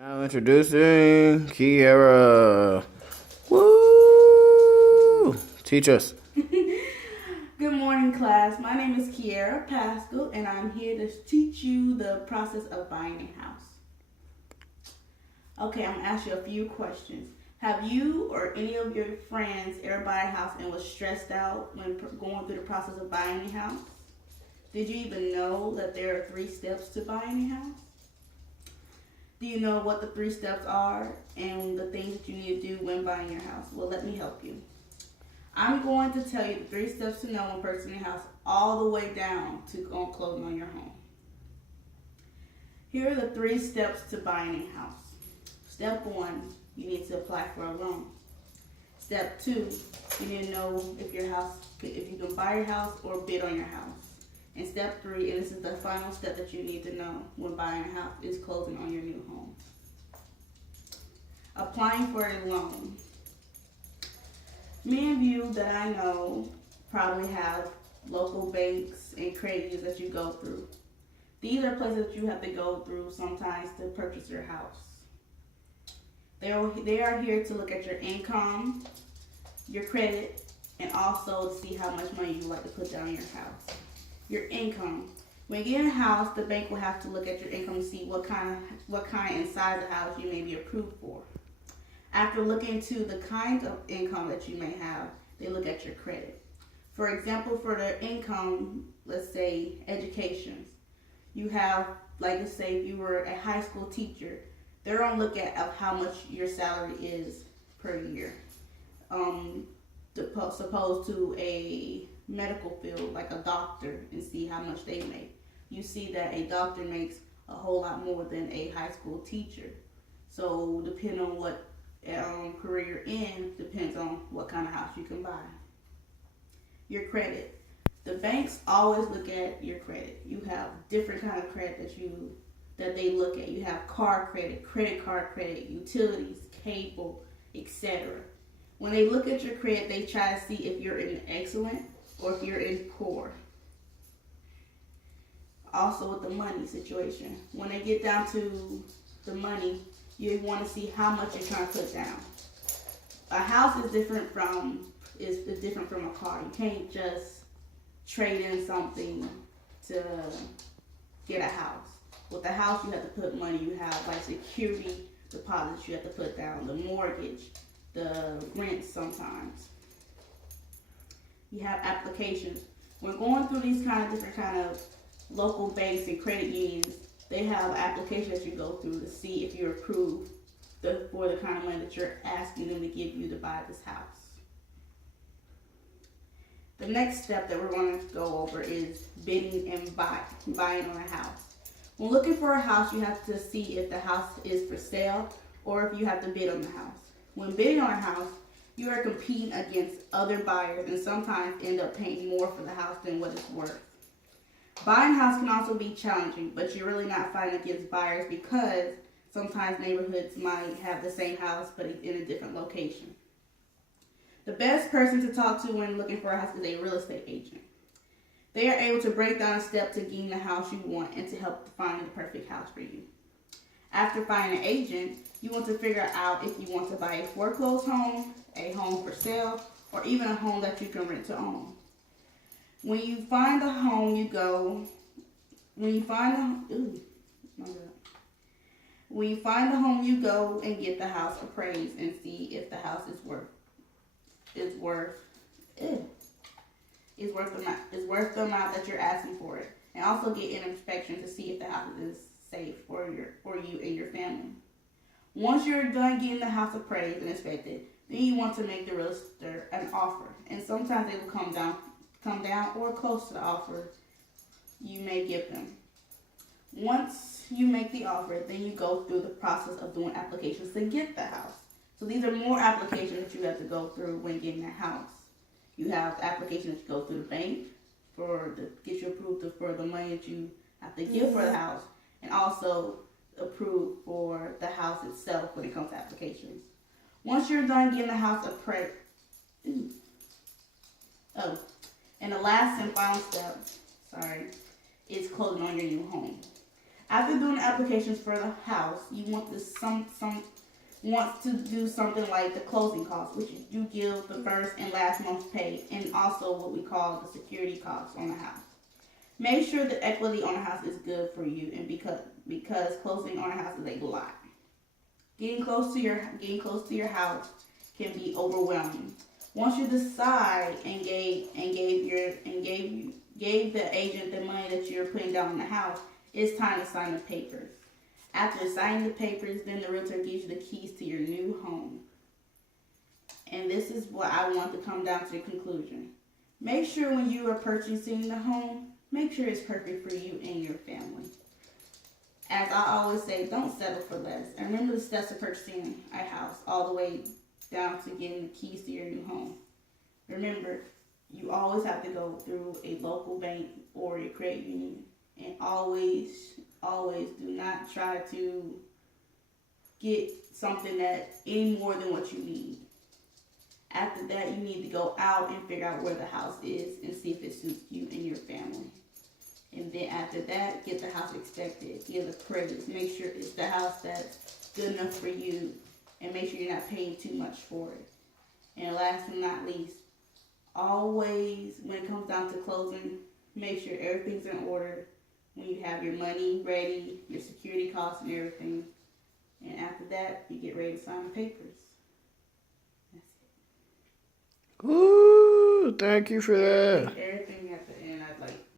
Now introducing Kierra. Woo! Teach us. Good morning, class. My name is Kierra Paschal, and I'm here to teach you the process of buying a house. Okay, I'm going to ask you a few questions. Have you or any of your friends ever bought a house and was stressed out when going through the process of buying a house? Did you even know that there are 3 steps to buying a house? Do you know what the 3 steps are and the things that you need to do when buying your house? Well, let me help you. I'm going to tell you the 3 steps to know when purchasing a house all the way down to closing on your home. Here are the 3 steps to buying a house. Step 1, you need to apply for a loan. Step 2, you need to know if you can buy your house or bid on your house. And step 3, and this is the final step that you need to know when buying a house, is closing on your new home. Applying for a loan. Many of you that I know probably have local banks and credit unions that you go through. These are places that you have to go through sometimes to purchase your house. They are here to look at your income, your credit, and also to see how much money you like to put down in your house. Your income. When getting a house, the bank will have to look at your income to see what kind and size of house you may be approved for. After looking into the kind of income that you may have, they look at your credit. For example, for the income, let's say education, you have, like let's say if you were a high school teacher, they're going to look at how much your salary is per year. Supposed to a medical field, like a doctor, and see how much they make. You see that a doctor makes a whole lot more than a high school teacher. So depending on what career you're in, depends on what kind of house you can buy. Your credit. The banks always look at your credit. You have different kind of credit that they look at. You have car credit, credit card credit, utilities, cable, etc. When they look at your credit, they try to see if you're in excellent or if you're in poor. Also with the money situation. When they get down to the money, you want to see how much you're trying to put down. A house is different from a car. You can't just trade in something to get a house. With a house, you have to put money. You have like security deposits you have to put down, the mortgage, the rent sometimes. You have applications. When going through these different kind of local banks and credit unions, they have applications that you go through to see if you're approved for the kind of money that you're asking them to give you to buy this house. The next step that we're going to go over is bidding and buying on a house. When looking for a house, you have to see if the house is for sale or if you have to bid on the house. When bidding on a house, you are competing against other buyers and sometimes end up paying more for the house than what it's worth. Buying a house can also be challenging, but you're really not fighting against buyers because sometimes neighborhoods might have the same house but in a different location. The best person to talk to when looking for a house is a real estate agent. They are able to break down a step to getting the house you want and to help find the perfect house for you. After finding an agent, you want to figure out if you want to buy a foreclosed home, a home for sale, or even a home that you can rent to own. When you find the home, you go and get the house appraised and see if the house is worth the amount that you're asking for it, and also get an inspection to see if the house is safe for you and your family. Once you're done getting the house appraised and inspected, then you want to make the realtor an offer, and sometimes they will come down or close to the offer you may give them. Once you make the offer, then you go through the process of doing applications to get the house. So these are more applications that you have to go through when getting a house. You have applications that you go through the bank to get you approved for the money that you have to give for the house, and also approved for the house itself when it comes to applications. Once you're done getting the house appraised, and the last and final step, is closing on your new home. After doing the applications for the house, you want to do something like the closing costs, which you give the first and last month's pay, and also what we call the security costs on the house. Make sure the equity on the house is good for you, and because closing on a house is a lot. Getting close to your house can be overwhelming. Once you decide and gave the agent the money that you're putting down on the house, it's time to sign the papers. After signing the papers, then the realtor gives you the keys to your new home. And this is what I want to come down to the conclusion. Make sure when you are purchasing the home, make sure it's perfect for you and your family. As I always say, don't settle for less. And remember the steps of purchasing a house all the way down to getting the keys to your new home. Remember, you always have to go through a local bank or your credit union. And always do not try to get something that any more than what you need. After that, you need to go out and figure out where the house is and see if it suits you and your family. And then after that, get the house inspected, give the appraised, make sure it's the house that's good enough for you, and make sure you're not paying too much for it. And last but not least, always, when it comes down to closing, make sure everything's in order. When you have your money ready, your security costs and everything. And after that, you get ready to sign the papers. That's it. Ooh, thank you for that. Everything at the end, I'd like